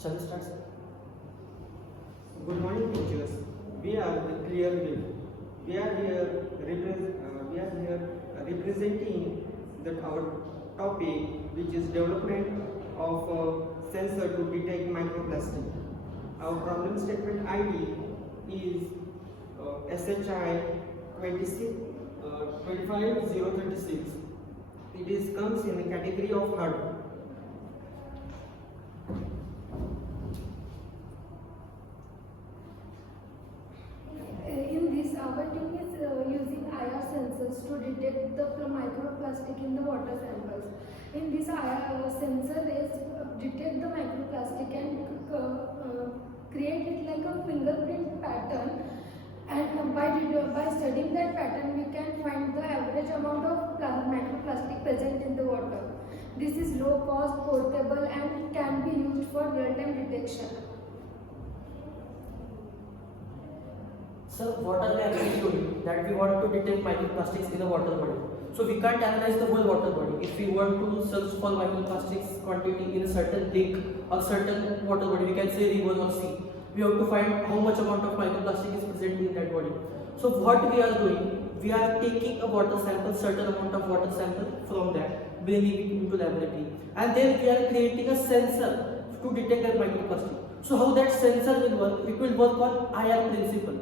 Shall we start, sir? Good morning, teachers. We are the clear view. We are here representing that our topic, which is development of a sensor to detect microplastic. Our problem statement ID is SIH 25036. It comes in the category of hardware. In this, our team is using IR sensors to detect the microplastic in the water samples. In this IR sensor is detect the microplastic and create it like a fingerprint pattern. And by studying that pattern, we can find the average amount of microplastic present in the water. This is low cost, portable, and can be used for real-time detection. Sir, what are we actually doing? That we want to detect microplastics in the water body. So we can't analyze the whole water body. If we want to search for microplastics quantity in a certain lake or certain water body, we can say river or sea. We have to find how much amount of microplastic is present in that body. So what we are doing, we are taking a water sample, certain amount of water sample from that, bringing it into laboratory, and then we are creating a sensor to detect that microplastic. So how that sensor will work? It will work on IR principle.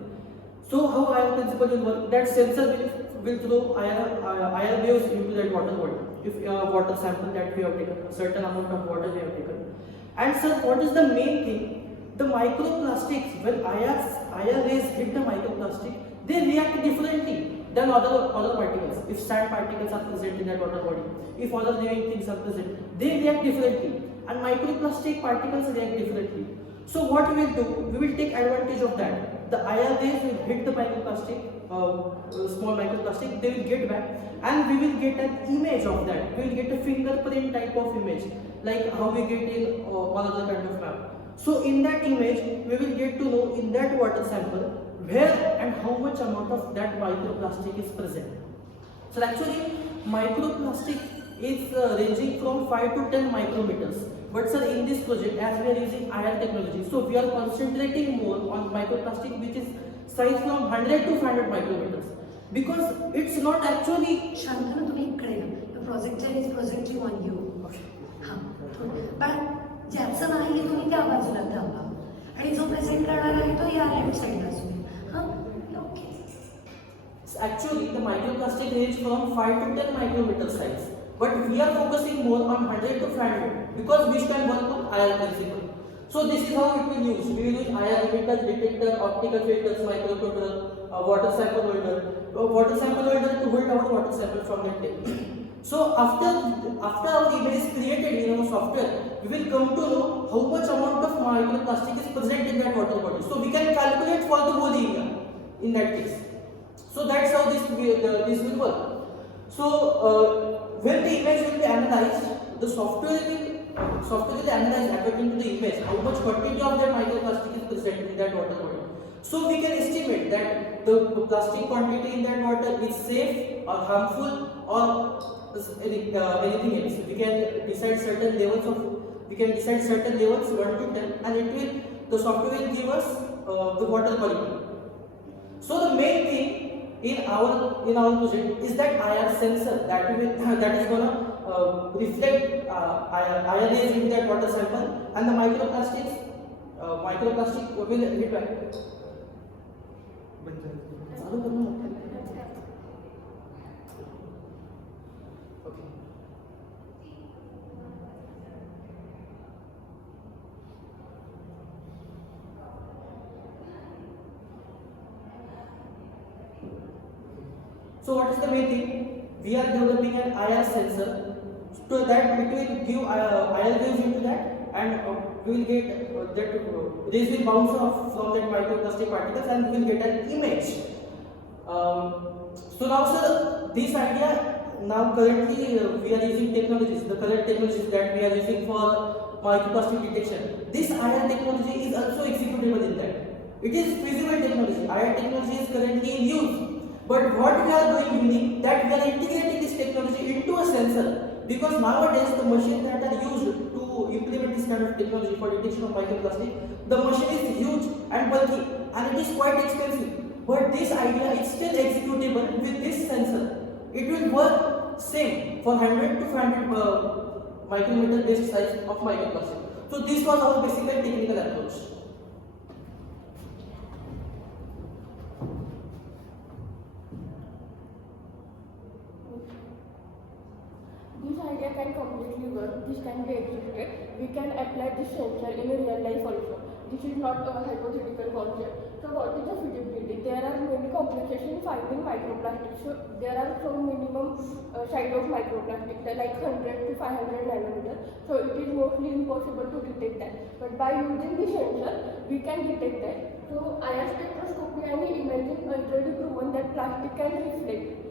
So how IR principle will work? That sensor will throw IR waves into that water body. If water sample that we have taken, a certain amount of water we have taken. And sir, what is the main thing? The microplastics, when IR rays hit the microplastic, they react differently than other particles. If sand particles are present in that water body, if other living things are present, they react differently. And microplastic particles react differently. So what we will do, we will take advantage of that. The IR rays will hit the microplastic, small microplastic, they will get back, and we will get an image of that. We will get a fingerprint type of image, like how we get in all other kind of map. So in that image, we will get to know in that water sample where and how much amount of that microplastic is present. So actually, microplastic is ranging from 5 to 10 micrometers. But sir, in this project, as we are using IR technology, so we are concentrating more on microplastic, which is size from 100 to 500 micrometers. Because it's not actually. Shantanu, तुम्ही इकडे या. The projector is projecting on you. हां. पण ज्याचं नाही आहे तुम्ही त्या बाजूला थांबा. आणि जो प्रेझेंट करणार आहे तो या लेफ्ट साइडला असू. हां. Okay. Actually, the microplastic range from 5 to 10 micrometer size. But we are focusing more on 100 to 500 because we can work on IR principle. So this is how it will use. We will use IR emitter, detector, optical filters, microcontroller, water sample holder to hold our water sample from that tank. So after our image is created in our software, we will come to know how much amount of microplastic is present in that water body. So we can calculate for the whole area in that case. So that's how this will work. So when the image will be analyzed, the software will analyze according to the image how much quantity of that microplastic is present in that water body. So we can estimate that the plastic quantity in that water is safe or harmful or anything else. We can decide certain levels 1 to 10, and the software will give us the water quality. So the main thing in our project is that IR sensor that is gonna reflect IR rays into that water sample, and the microplastic will hit back. Okay. So what is the main thing? We are developing an IR sensor so that it will give IR waves into that, and we will get that rays will bounce off from that microplastic particles, and we will get an image. So now sir, this idea, now currently we are using technologies, the current technologies that we are using for microplastic detection. This IR technology is also executable in that. It is feasible technology. IR technology is currently in use. But what we are doing unique, that we are integrating this technology into a sensor, because nowadays the machines that are used to to implement this kind of technology for detection of microplastic. The machine is huge and bulky and it is quite expensive. But this idea is still executable with this sensor. It will work same for 100 to 500 micrometer based size of microplastic. So this was our basic technical approach. This idea can completely work, this can be executed. We can apply this sensor in a real life also. This is not a hypothetical concept. So what is the feasibility? There are many complications in finding microplastics. So there are some minimum size of microplastics, like 100 to 500 nanometer. So it is mostly impossible to detect that. But by using the sensor, we can detect that. So IR spectroscopy and imaging already proven that plastic can reflect.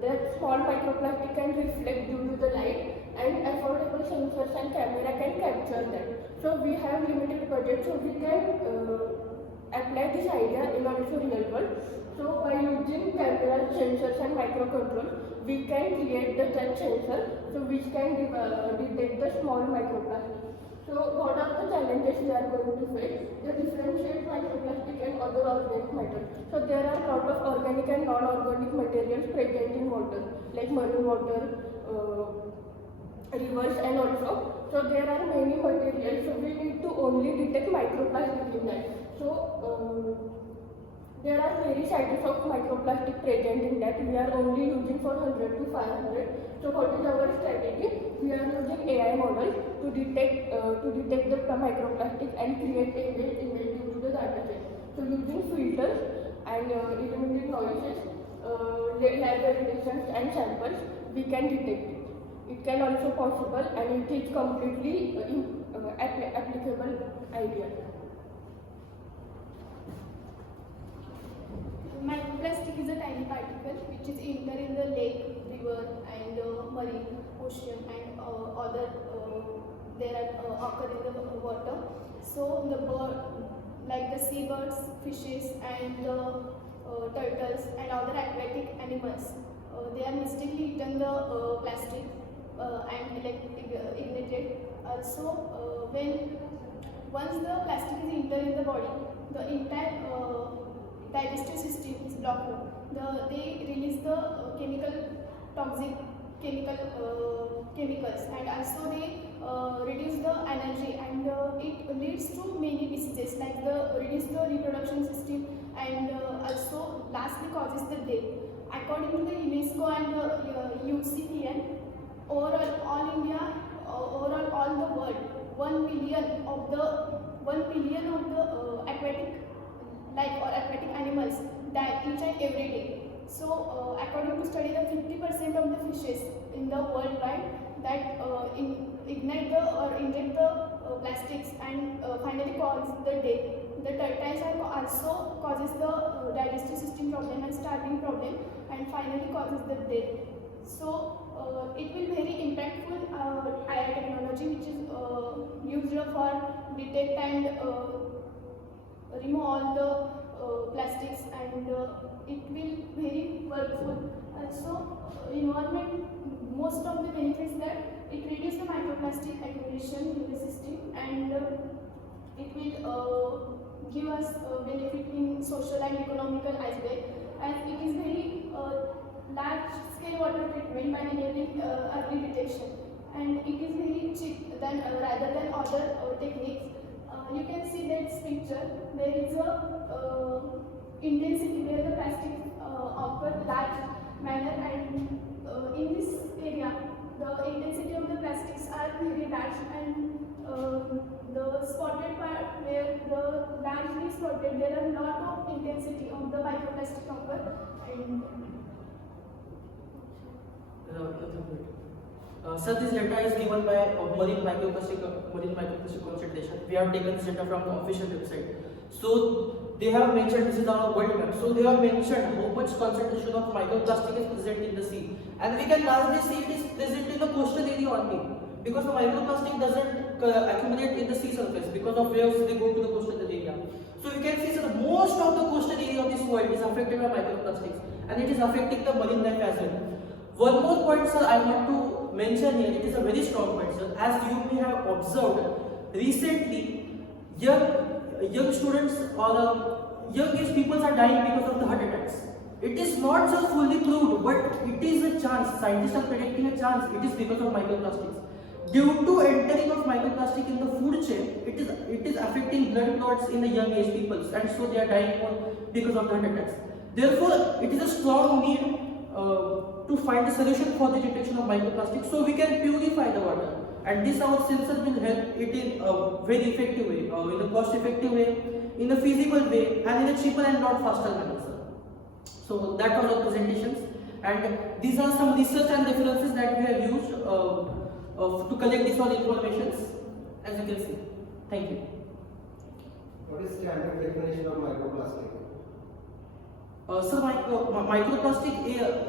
That small microplastic can reflect due to the light, and affordable sensors and camera can capture that. So we have limited budget, so we can apply this idea in also real world. So by using cameras, sensors and microcontrollers, we can create the touch sensor, so which can detect the small microplastic. So what are the challenges we are going to face? The differentiate microplastic and other organic matter. So there are a lot of organic and non-organic materials present in water, like marine water, rivers and also. So there are many materials, so we need to only detect microplastic in that. So there are various sizes of microplastic present in that. We are only using for 100 to 500. So what is our strategy? We are using AI model to detect the microplastic and create image due to the data set. So using filters and eliminating noises, lab validations and samples, we can detect it. It can also possible and it is completely applicable idea. Microplastic is a tiny particle which is enter in the lake, river, and marine, ocean, and other there are occur in the water. So the bird, like the seabirds, fishes, and the turtles, and other aquatic animals, they are mistakenly eaten the plastic and ignited. Also, once the plastic is entered in the body, the entire digestive system is blocked. They release the toxic chemicals, and also they reduce the energy, and it leads to many diseases like reduce the reproduction system, and also lastly causes the death. According to the UNESCO and the UCPN, overall all India, overall all the world, 1 million of the aquatic life or aquatic animals die each and every day. So according to study, the 50% of the fishes in the worldwide that ignite or inject the plastics and finally cause the death. The turtles are also causes the digestive system problem and starving problem, and finally causes the death. So it will very impactful IR technology, which is used for detect and remove all the plastics, and it will very workful. Also, environment, most of the benefits that it reduces the microplastic accumulation in the system, and it will give us benefit in social and economical aspect, as it is very large scale water treatment by enabling early detection, and it is very cheap than rather than other techniques. You can see that picture. There is a intensity where the plastic occur large manner, and in this area the intensity of the plastics are very large, and the spotted part where the largely spotted, there are a lot of intensity of the microplastic occur. And Sir, this data is given by marine microplastic concentration. We have taken this data from the official website. So they have mentioned, this is our world map. So they have mentioned how much concentration of microplastic is present in the sea, and we can largely see it is present in the coastal area only, because the microplastic doesn't accumulate in the sea surface because of waves. They go to the coastal area. So we can see, sir, most of the coastal area of this world is affected by microplastics, and it is affecting the marine life as well. One more point, sir, I want to mention here, it is a very strong point, sir. As you may have observed, recently, young students or young age people are dying because of the heart attacks. It is not just fully proved, but it is a chance. Scientists are predicting a chance. It is because of microplastics. Due to entering of microplastic in the food chain, it is affecting blood clots in the young age people, and so they are dying because of the heart attacks. Therefore, it is a strong need to find a solution for the detection of microplastics, so we can purify the water. And this our sensor will help it in a very effective way, in a cost-effective way, in a feasible way, and in a cheaper and not faster manner, sir. So that was our presentations, and these are some research and references that we have used to collect this all informations, as you can see. Thank you. What is standard definition of microplastic? So microplastic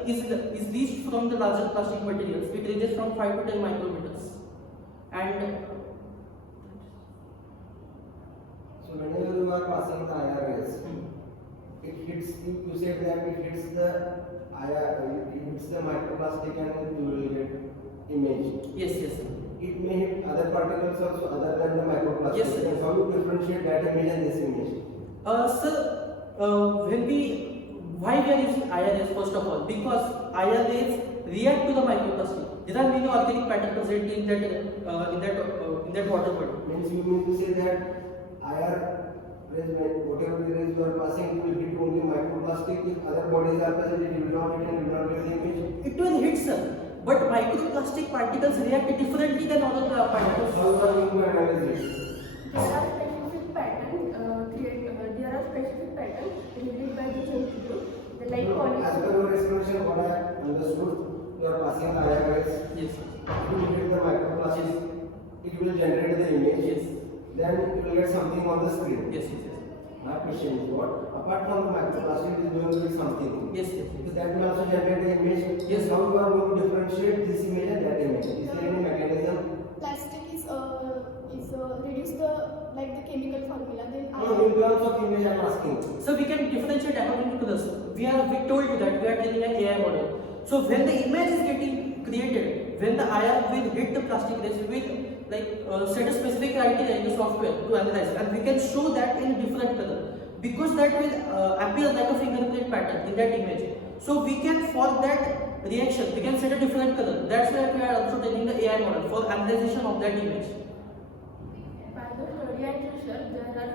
is reached from the larger plastic materials. It ranges from 5 to 10 micrometers. And So whenever you are passing the IRS, it hits. You said that it hits the it hits the microplastic and you will get image. yes, yes, sir. It may hit other particles also other than the microplastic. Yes, sir. And how you differentiate that image and this image? Sir, why we are using IRS first of all? Because IRS react to the microplastic. There are many organic matter present in that water body. Means you mean to say that whatever the rays you are passing, it will hit only microplastic. If other bodies are present, it will not hit and will not get the image. It will hit, sir. But microplastic particles react differently than other particles. How are you going to analyze it? There are specific patterns there are specific patterns released by the institute. The like As per your explanation, what I understood, you are passing the IRS. Yes, sir. It will hit the microplastic. It will generate the image. Yes. Then you will get something on the screen. Yes, yes, yes. My question is what? Apart from the microplastic, it is going to get something. Yes, yes, So yes. that will also generate the image. Yes. How you are going to differentiate this image and that image? Is there any mechanism? Plastic is reduce the chemical formula. Then No, in terms of image, I am asking. So we can differentiate according to this. We told you that we are training an AI model. So when the image is getting created, when the IR will hit the plastic rays, we will set a specific criteria in the software to analyze, and we can show that in different color, because that will appear like a fingerprint pattern in that image. So we can, for that reaction, we can set a different color. That's why we are also training the AI model for analysis of that image. by the study and research, there are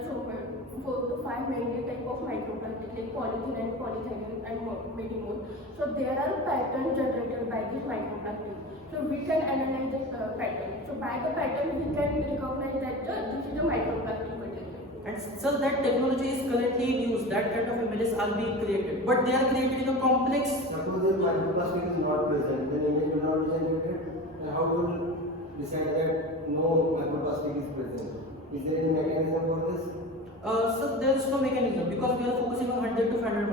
4 to 5 mainly type of microplastic like polythene and polyethylene and many more. So there are patterns generated by this microplastic. So we can analyze the pattern. So by the pattern we can recognize that this is a microplastic material. And so that technology is currently in use. That kind of images are being created, but they are created in a complex. Suppose if microplastic is not present, then image will not be generated. And how do you decide that no microplastic is present? Is there any mechanism for this? So there is no mechanism, because we are focusing on 100 to 500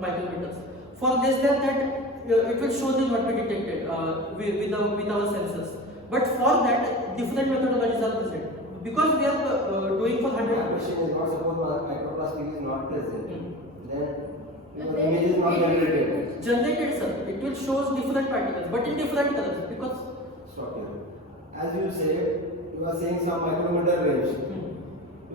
micrometers. For less than that, it will surely not be detected with our sensors. But for that, different methodologies are present. Because we are doing for My 100. question is not suppose microplastic is not present, then your Then image is not generated. Generated, sir. It will show different particles, but in different colors. Because Stop here. As you said, you are saying some micrometer range.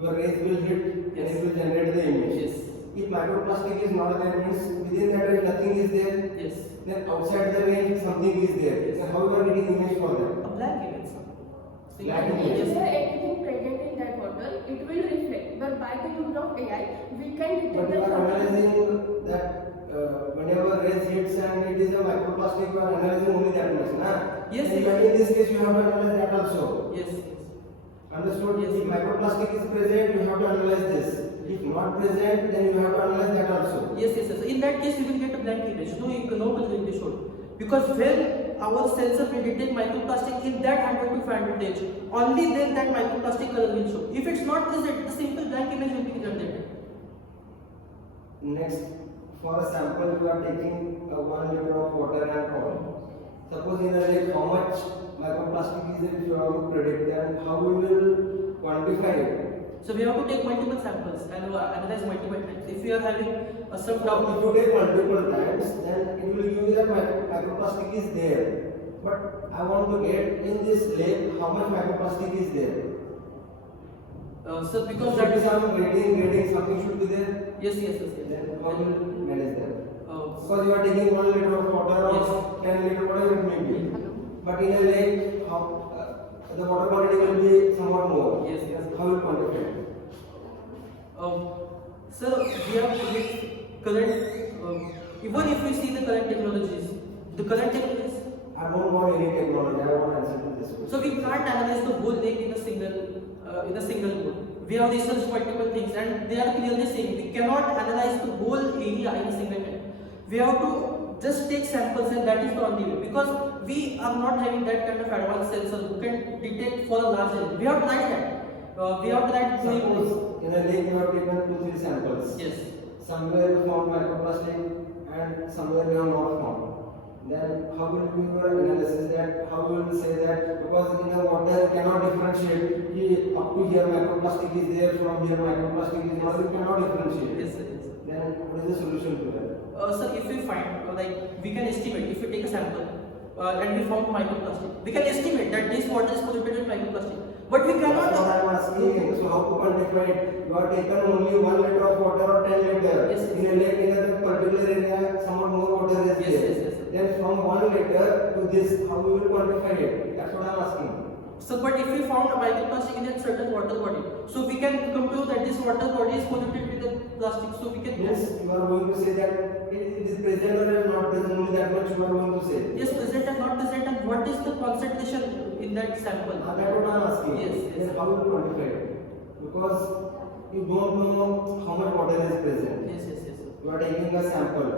Your rays will hit and Yes. it will generate the image. Yes. If microplastic is not there, means within that range nothing is there. yes, Then outside the range something is there. Then how you are getting image for that? a black image, sir. Black If image. there anything present in that water, it will reflect. But by the use of AI, we can But detect you are analyzing that whenever rays hits and it is a microplastic, you are analyzing only that much, na? Yes, And yes. in this case, you have to analyze that also. Yes. Understood? Yes. If microplastic is present, you have to analyze this. If not present, then you have to analyze that also. Yes, yes, yes. In that case, you will get a blank image. No color will be shown. Because when our sensor will detect microplastic in that 100 to 500 range, only then that microplastic color will show. If it's not present, the simple blank image will be generated. Next, for a sample, you are taking 1 liter of water and oil. Suppose in a lake, how much microplastic is there if you have to predict, and how we will quantify it? So we have to take multiple samples and analyze multiple times. If we are having some Now, if you take multiple times, then it will give you that microplastic is there. But I want to get in this lake how much microplastic is there. Sir, because Should that be is some grading, something should be there. yes. Then how will you manage that? Uh, Because you are taking 1 liter of water Yes. or 10 liter, whatever it may be. But in a lake, how the water quantity will be somewhat more. Yes. How will you quantify it? Sir, we have current, even if we see the current technologies, I don't want any technology. I want answer to this question. so we can't analyze the whole lake in a single board. We have researched multiple things, and they are clearly saying we cannot analyze the whole area in a single time. We have to just take samples, and that is the only way, because we are not having that kind of advanced sensor who can detect for a large area. We have tried that. We have tried doing this. Suppose in a lake you have taken 2-3 samples. Yes. Somewhere you found microplastic and somewhere you have not found. Then how will be your analysis that, how you will say that, because in the water you cannot differentiate कि up to here microplastic is there, from here microplastic is not, you cannot differentiate. Yes, sir. Then what is the solution to that? Sir, if we find, like, we can estimate, if we take a sample and we found microplastic, we can estimate that this water is polluted with microplastic. But we cannot. That's what I am asking. So how to quantify it? You are taken only 1 liter of water or 10 liter. Yes. In a lake, in a particular area, somewhat more water is Yes, there. yes. Then from 1 liter to this, how we will quantify it? That's what I am asking. So, but if we found a microplastic in a certain water body, so we can conclude that this water body is polluted with the plastic. So we can. Yes, you are going to say that it is present or it is not present, only that much you are going to say. Yes, present and not present, and what is the concentration in that sample? That's what I am asking. Yes. Then how you will quantify it? Because you don't know how much water is present. Yes. You are taking a sample.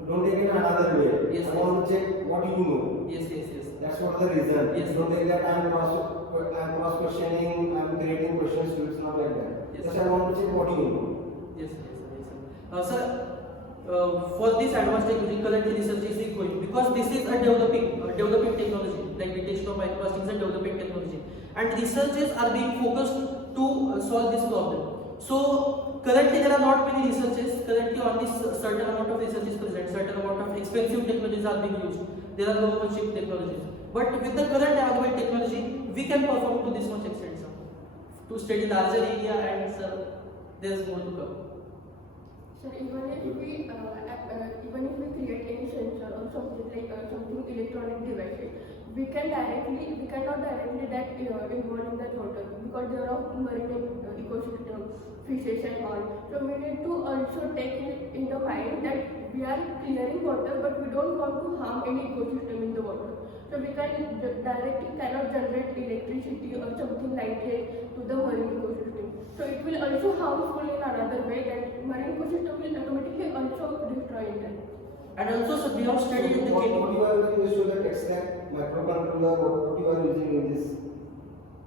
You don't take it another way. Yes, I want to check what you know. Yes. That's what the reason. Yes. Don't take that I am cross questioning, I am creating questions to it's not like that. Yes. Just I want to check what you know. Yes. Sir, for this advanced technology, currently research is going, because this is a developing technology. Like detection of microplastics is a developing technology, and researchers are being focused to solve this problem. So currently there are not many researchers. Currently only certain amount of research is present. Certain amount of expensive technologies are being used. There are no cheap technologies. But with the current available technology, we can perform to this much extent, sir. To study larger area, and sir, there is more to come. So even if we create any sensor or something like something electronic devices, we cannot directly that involve in that water, because there are marine ecosystem, fishes and all. So we need to also take it in the mind that we are clearing water, but we don't want to harm any ecosystem in the water. So we cannot generate electricity or something like that to the marine ecosystem. So it will also harmful in another way, that marine ecosystem will automatically also destroy it. And also, sir, we have studied in the What chemical. you are using is to the tech stack, microcontroller, what you are using in this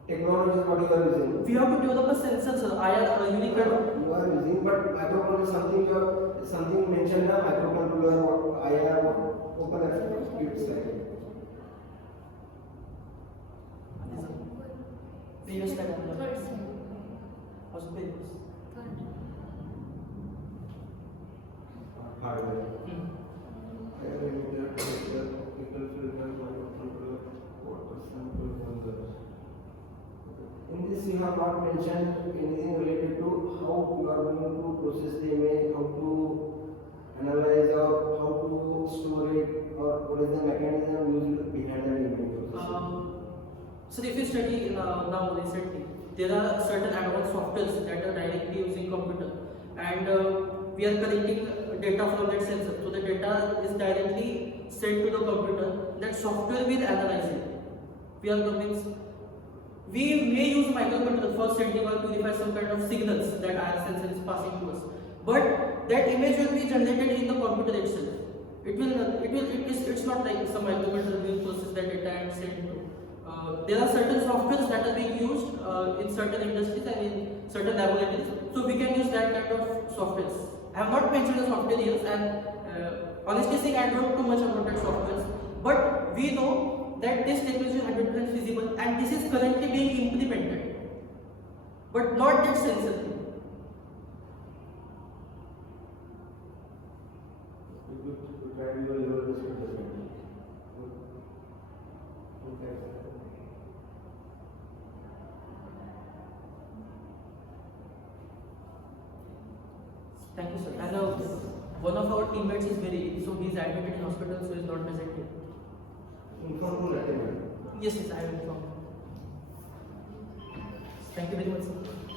technology, what you are using. We have to develop a sensor, sir. Unique. You are using, but microcontroller is something mentioned na microcontroller, what IR, what open it's like. Previous slide. Also previous. Hardware. Air emitter, filter, nickel filter, microcontroller, water sample, sensor. In this, you have not mentioned anything related to how you are going to process the image, how to analyze, or how to store it, or what is the mechanism used behind the image processing. So if you study now recently, there are certain advanced softwares that are directly using computer, and we are collecting data from that sensor. So the data is directly sent to the computer. That software will analyze it. We are convinced. We may use microcontroller for sending or purify some kind of signals that our sensor is passing to us. But that image will be generated in the computer itself. It's not like some microcontroller will process that data and send it to. There are certain softwares that are being used in certain industries and in certain laboratories. So we can use that kind of softwares. I have not mentioned the software here, and honestly saying, I don't know too much about that softwares. But we know that this technology is 100% feasible, and this is currently being implemented. But not that sensor thing. Thank you, sir. And one of our teammates is very ill, so he is admitted in hospital, so he is not present here. Inform to let him know. Yes, I will inform. Thank you very much, sir.